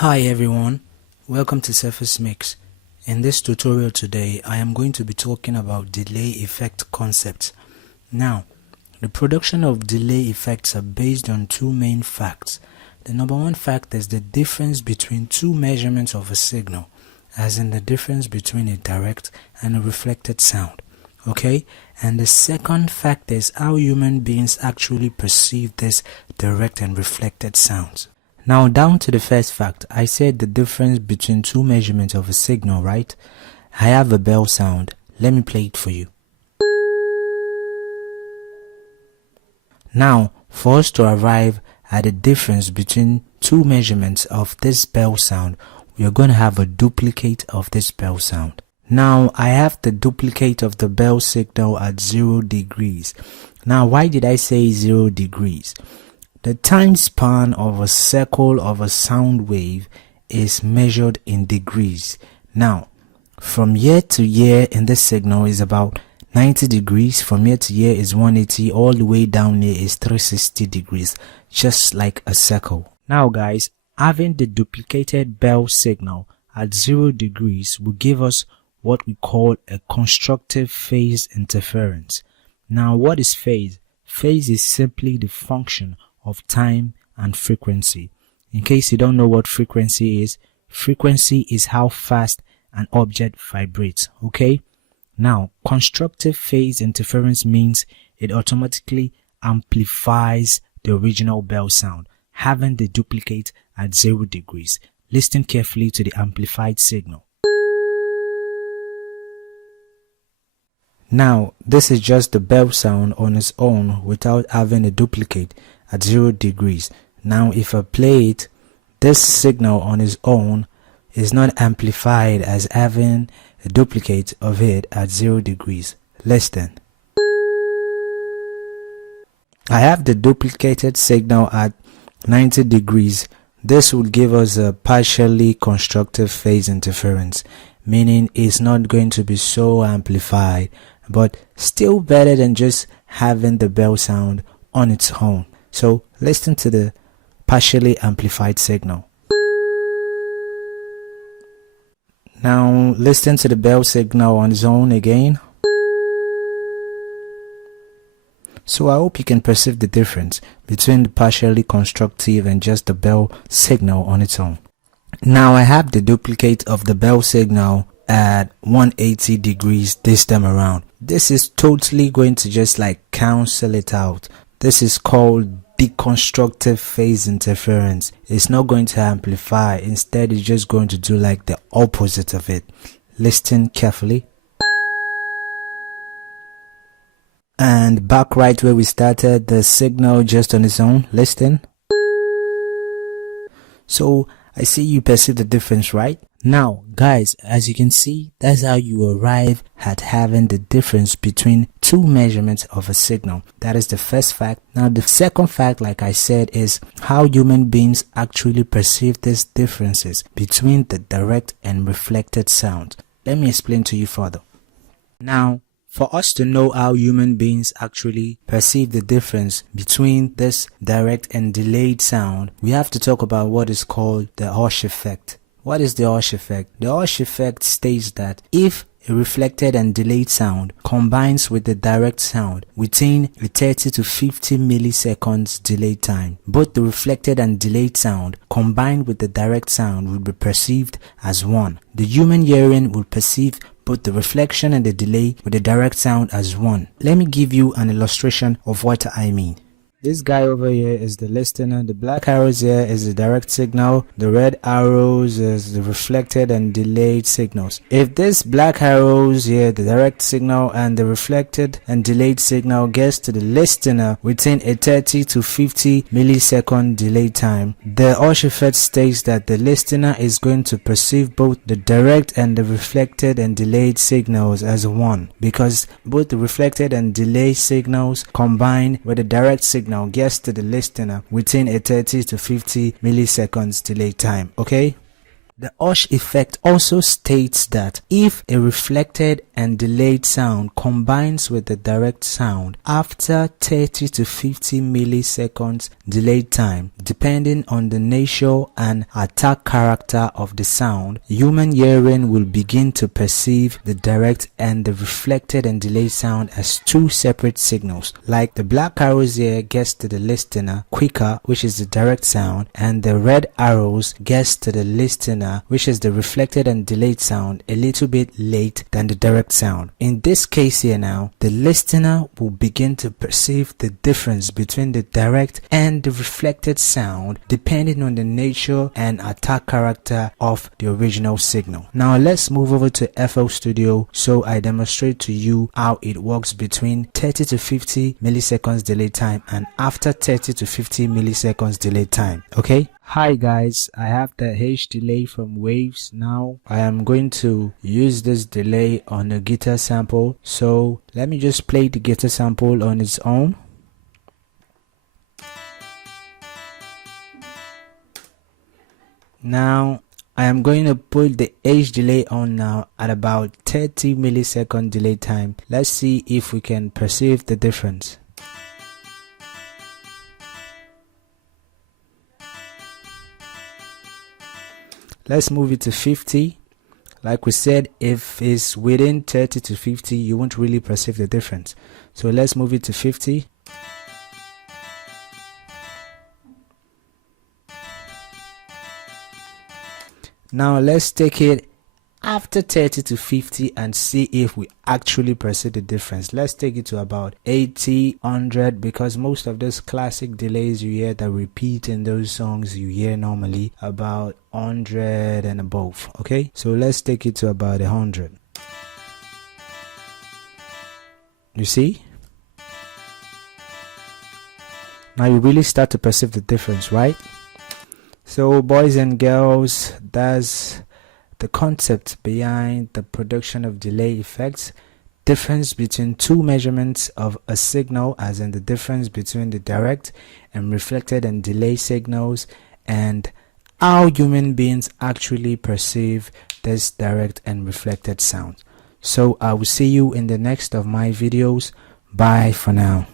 Hi everyone, welcome to Cephas Mix. In this tutorial today, I am going to be talking about delay effect concepts. Now, the production of delay effects are based on two main facts. The number one fact is the difference between two measurements of a signal, as in the difference between a direct and a reflected sound. Okay, and the second fact is how human beings actually perceive this direct and reflected sounds. Now down to the first fact, I said the difference between two measurements of a signal, right? I have a bell sound. Let me play it for you. Now, for us to arrive at the difference between two measurements of this bell sound, we are going to have a duplicate of this bell sound. Now, I have the duplicate of the bell signal at 0 degrees. Now, why did I say 0 degrees? The time span of a circle of a sound wave is measured in degrees. Now, from year to year in this signal is about 90 degrees. From year to year is 180. All the way down here is 360 degrees, just like a circle. Now guys, having the duplicated bell signal at 0 degrees will give us what we call a constructive phase interference. Now, what is phase? Phase is simply the function of time and frequency. In case you don't know what frequency is how fast an object vibrates. Okay, now constructive phase interference means it automatically amplifies the original bell sound, having the duplicate at 0 degrees. Listen carefully to the amplified signal. Now, this is just the bell sound on its own without having a duplicate at 0 degrees. Now, if I play it, this signal on its own is not amplified as having a duplicate of it at 0 degrees. Listen. I have the duplicated signal at 90 degrees. This would give us a partially constructive phase interference, meaning it's not going to be so amplified, but still better than just having the bell sound on its own. So listen to the partially amplified signal. Now listen to the bell signal on its own again. So I hope you can perceive the difference between the partially constructive and just the bell signal on its own. Now I have the duplicate of the bell signal at 180 degrees this time around. This is totally going to just like cancel it out. This is called deconstructive phase interference. It's not going to amplify. Instead, it's just going to do like the opposite of it. Listen carefully. And back right where we started, the signal just on its own. Listen. So I see you perceive the difference, right? Now guys, as you can see, that's how you arrive at having the difference between two measurements of a signal. That is the first fact. Now the second fact, like I said, is how human beings actually perceive these differences between the direct and reflected sound. Let me explain to you further. Now, for us to know how human beings actually perceive the difference between this direct and delayed sound, we have to talk about what is called the Hush effect. What is the Hush effect? The Hush effect states that if a reflected and delayed sound combines with the direct sound within a 30 to 50 milliseconds delay time, both the reflected and delayed sound combined with the direct sound will be perceived as one. The human hearing will perceive both the reflection and the delay with the direct sound as one. Let me give you an illustration of what I mean. This guy over here is the listener. The black arrows here is the direct signal. The red arrows is the reflected and delayed signals. If this black arrows here, the direct signal, and the reflected and delayed signal gets to the listener within a 30 to 50 millisecond delay time, the Hush effect states that the listener is going to perceive both the direct and the reflected and delayed signals as one, because both the reflected and delayed signals combine with the direct signal gets to the listener within a 30 to 50 milliseconds delay time. Okay, The Osh effect also states that if a reflected and delayed sound combines with the direct sound after 30 to 50 milliseconds delayed time, depending on the nature and attack character of the sound, human hearing will begin to perceive the direct and the reflected and delayed sound as two separate signals. Like the black arrows here gets to the listener quicker, which is the direct sound, and the red arrows gets to the listener, which is the reflected and delayed sound, a little bit late than the direct sound. In this case here now, the listener will begin to perceive the difference between the direct and the reflected sound depending on the nature and attack character of the original signal. Now let's move over to FL Studio so I demonstrate to you how it works between 30 to 50 milliseconds delay time and after 30 to 50 milliseconds delay time. Okay. Hi guys, I have the H delay from Waves. Now I am going to use this delay on a guitar sample. So let me just play the guitar sample on its own. Now I am going to put the H delay on now at about 30 millisecond delay time. Let's see if we can perceive the difference. Let's move it to 50. Like we said, if it's within 30 to 50, you won't really perceive the difference. So let's move it to 50. Now let's take it after 30 to 50 and see if we actually perceive the difference. Let's take it to about 80, 100, because most of those classic delays you hear that repeat in those songs you hear normally about 100 and above. Okay, so let's take it to about 100. You see? Now you really start to perceive the difference, right? So boys and girls, that's the concept behind the production of delay effects. Difference between two measurements of a signal, as in the difference between the direct and reflected and delay signals, and how human beings actually perceive this direct and reflected sound. So I will see you in the next of my videos. Bye for now.